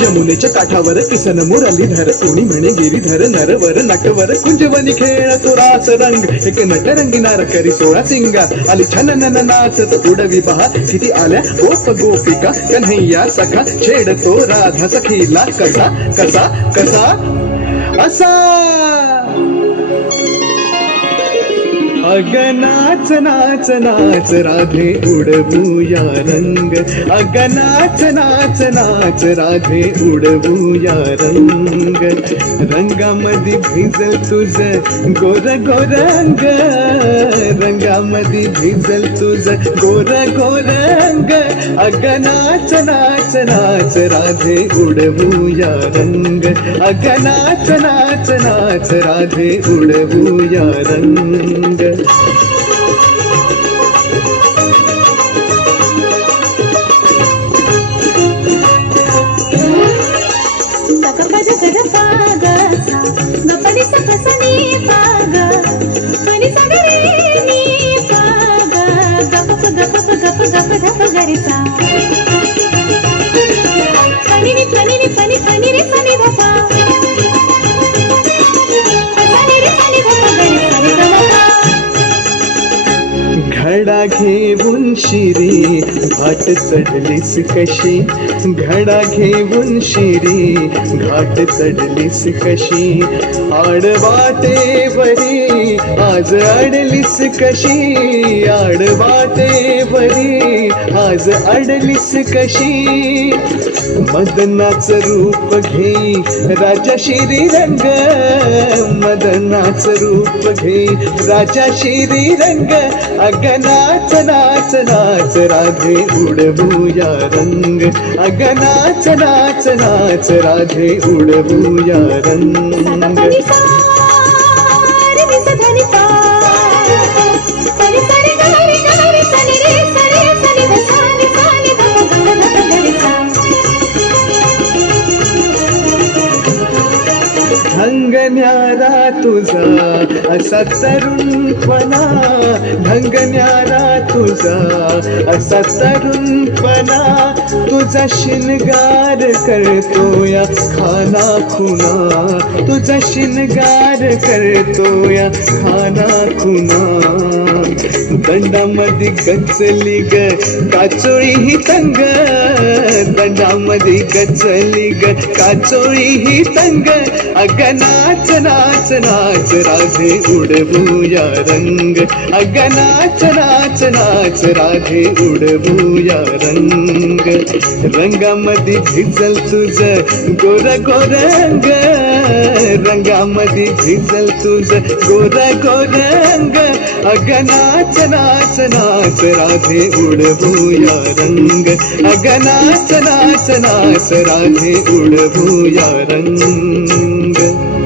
यमुनेच्या काठावर किसन मुरलीधर कोणी म्हणे गिरीधर नरवर नटवर कुंजवनी खेळ तो रास रंग एक नटरंगी नार करी सोळा सिंगार आली छन नन नाचत उडवी बहा किती आल्या गोप गोपिका कन्हैया सखा छेडतो राधा सखीला कसा कसा कसा असा अग नाच नाच नाच राधे उडवूया रंग अग नाच नाच नाच राधे उडवूया रंग रंगामध्ये भिजल तुझ गोर गोर अंग रंगामध्ये भिजल तुझ गोर गोर अंग अग नाच नाच नाच राधे उडवूया रंग अग नाच नाच नाच राधे उडवूया रंग घडा घेऊन शिरी घाट चढलीस कशी घडा घेऊन शिरी घाट चढलीस कशी आडवाटेवरी आज अडलीस कशी आडवाटेवरी आज अडलीस कशी मदनाच रूप घेई राजा श्रीरंग मदनाच रूप घेई राजा श्रीरंग अग नाच नाच नाच राधे उडवूया रंग अग नाच नाच नाच राधे उडवूया रंग ढंग न्यारा तुझा असा तरुणपणा ढंग न्यारा तुझा असा तरुणपणा तुझा शिनगार करतो या खाना खुना तुझा शिनगार करतो या खाना खुना दंडामध्ये गचली ग काचोळी ही तंग दंडामध्ये गचली ग काचोळी ही तंग अग नाच नाच नाच राधे उडवूया रंग अग नाच नाच नाच राधे उडवूया रंग रंगामध्ये भिजल तुझ गोर गोर अंग रंगामध्ये भिजल तुझ गोर गोर अंग अग नाच नाच नाच राधे उडवूया रंग अग नाच नाच नाच राधे उडवूया रंग